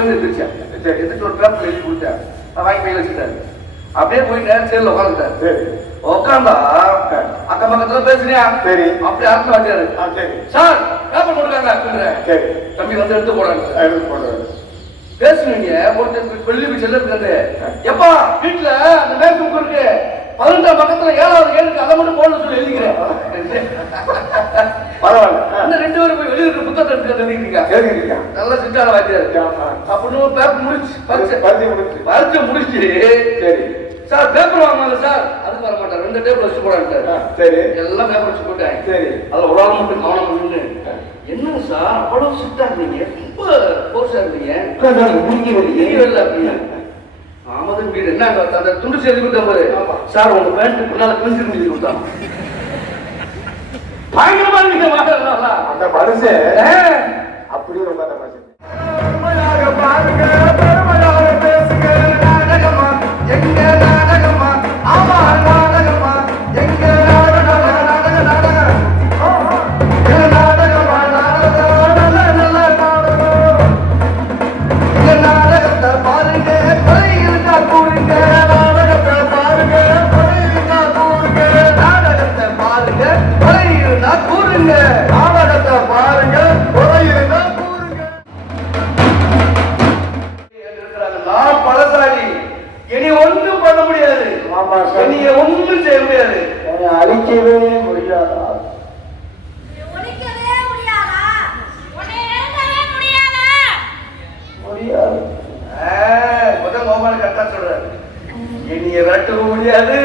அப்படின்னு ஒரு பயம் எந்திரிச்சேன் சரி எந்திரிச்சு ஒரு டிராப் எழுதி கொடுத்தேன் நான் வாங்கி கையில் வச்சுட்டேன் அப்படியே போய் நேரம் சேர்ல உட்காந்துட்டேன் சரி. உட்காந்தா அக்கம் பக்கத்துல பேசுறியா? சரி. அப்படி அர்த்தம் வச்சாரு. சரி. பேப்பர் போட்டுருக்காங்க. சரி. தம்பி வந்து எடுத்து போறாங்க எடுத்து போடுறேன் பேசுவீங்க ஒருத்தர் வெள்ளி போய் செல்லுறது எப்பா வீட்டுல அந்த மேற்கு இருக்கு. பதினெட்டாம் பக்கத்துல ஏழாவது ஏழுக்கு அதை மட்டும் போடணும்னு சொல்லி எழுதிக்கிறேன். பரவாயில்ல. அந்த ரெண்டு பேரும் போய் வெளியே இருக்க புத்தகத்தை எடுத்து எழுதிக்கிறீங்க. எழுதிருக்கா நல்ல சிட்டான வாத்தியார். அப்படின்னு பேப்பர் முடிச்சு பரிச்சை முடிச்சு. பரிச்சை முடிச்சு. சரி. சார் பேப்பர் வாங்கினாங்க சார். அதுக்கு வர மாட்டார். ரெண்டு டேபிள் வச்சு போடான்ட்டார் சரி. எல்லாம் பேப்பர் வச்சு போட்டேன். சரி. அதுல ஒரு ஆள் மட்டும் கவனம் நின்று என்னங்க சார் அவ்வளவு சிட்டா இருந்தீங்க ரொம்ப போர்ஸா இருந்தீங்க தெரியவில்லை அப்படின்னு. வீடு என்ன அந்த துண்டு செய்தி கொடுத்த பாரு. சார் உங்க பேண்ட் பின்னால கிழிஞ்சு எழுதி கொடுத்தாங்க பயங்கரமா வாங்க அந்த மனுஷன் அப்படியே அந்த மனுஷன் பாருங்க கொலை இருந்தா கூறுங்க. நான் பலசாலி இனி ஒன்றும் பண்ண முடியாது. ஒன்றும் செய்ய முடியாது. என்னை அழிக்கவே முடியாது? முதல் கோபால கரெக்டா சொல்றாரு. இனிய விரட்டவும் முடியாது.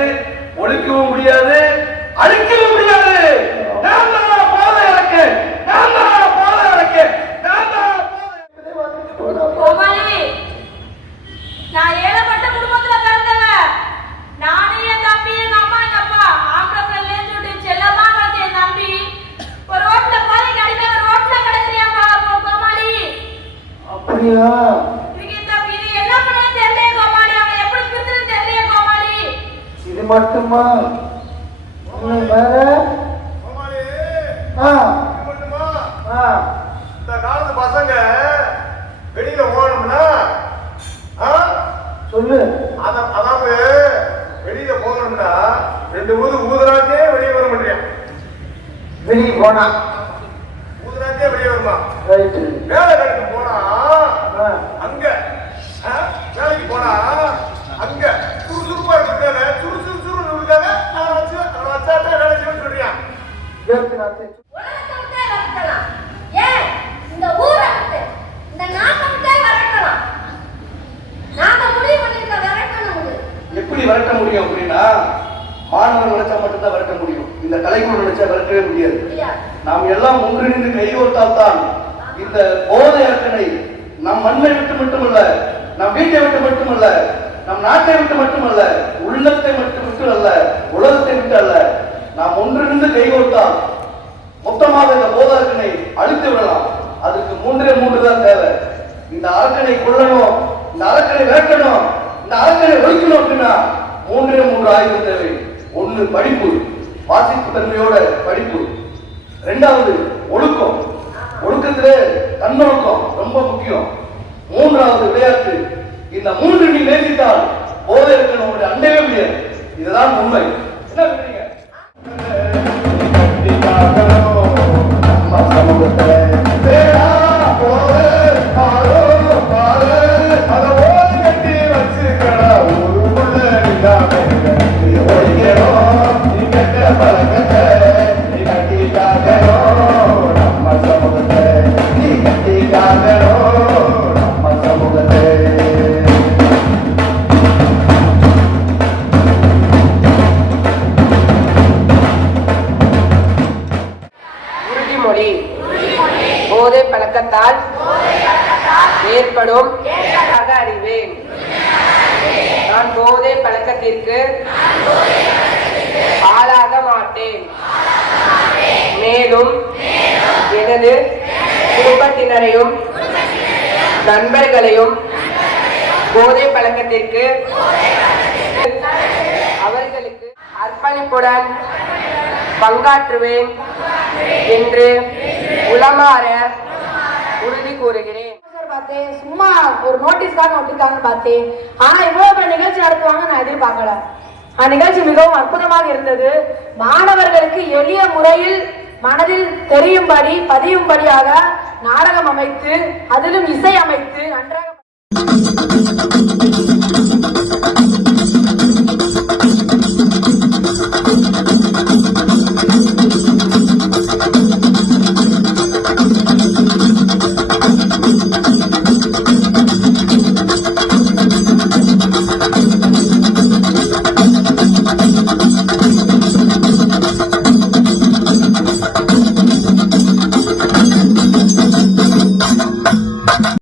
மட்டுமா? வேற? இந்த காலத்து பசங்க வெளியில போகணும்னா? சொல்லு. அத- அதாவது வெளியில போகணும்னா ரெண்டு ஊது ஊதுறாக்கே வெளியே வர மாட்டேன் வெளியே போனா. ஊதுறாக்கே வெளியே வருமா? வேலை கடைக்கு போனா முடியும் அப்படின்னா மாணவர் நினைச்சா மட்டும்தான் விரட்ட முடியும். இந்த கலைக்குழு நினைச்சா விரட்டவே முடியாது. நாம் எல்லாம் ஒன்றிணைந்து கையோர்த்தால் தான் இந்த போதை அரக்கனை நம் மண்ணை விட்டு மட்டுமல்ல நம் வீட்டை விட்டு மட்டுமல்ல நம் நாட்டை விட்டு மட்டுமல்ல உள்ளத்தை மட்டும் விட்டு அல்ல உலகத்தை விட்டு அல்ல நாம் ஒன்றிணைந்து கைகோர்த்தால் மொத்தமாக இந்த போதை அரக்கனை அழித்து விடலாம். அதுக்கு மூன்றே மூன்று தான் தேவை. இந்த அரக்கனை கொல்லணும் இந்த அரக்கனை வேட்டணும் இந்த அரக்கனை ஒழிக்கணும் அப்படின்னா மூன்றே மூன்று ஆய்வு தேவை. ஒன்னு படிப்பு வாசிப்பு தன்மையோட படிப்பு. ரெண்டாவது ஒழுக்கம். ஒழுக்கத்திலே தன்னொழுக்கம் ரொம்ப முக்கியம். மூன்றாவது விளையாட்டு இந்த மூன்று நீ நேசித்தால் போதை இருக்கிற உங்களுடைய அண்டவே முடியாது. இதுதான் உண்மை. என்ன பழக்கத்தால் ஏற்படும் அறிவேன் நான் போதை பழக்கத்திற்கு ஆளாக மாட்டேன். மேலும் எனது குடும்பத்தினரையும் நண்பர்களையும் போதை பழக்கத்திற்கு அவர்களுக்கு அர்ப்பணிப்புடன் பங்காற்றுவேன் என்று உளமாற உறுதி கூறுகிறேன். பார்த்தேன் சும்மா ஒரு நோட்டீஸ்க்காக விட்டுருக்காங்க பார்த்தேன் ஆனா இவ்வளவு பெரிய நிகழ்ச்சி நடத்துவாங்க நான் எதிர்பார்க்கல. அந்த நிகழ்ச்சி மிகவும் அற்புதமாக இருந்தது. மாணவர்களுக்கு எளிய முறையில் மனதில் தெரியும்படி பதியும்படியாக நாடகம் அமைத்து அதிலும் இசை அமைத்து நன்றாக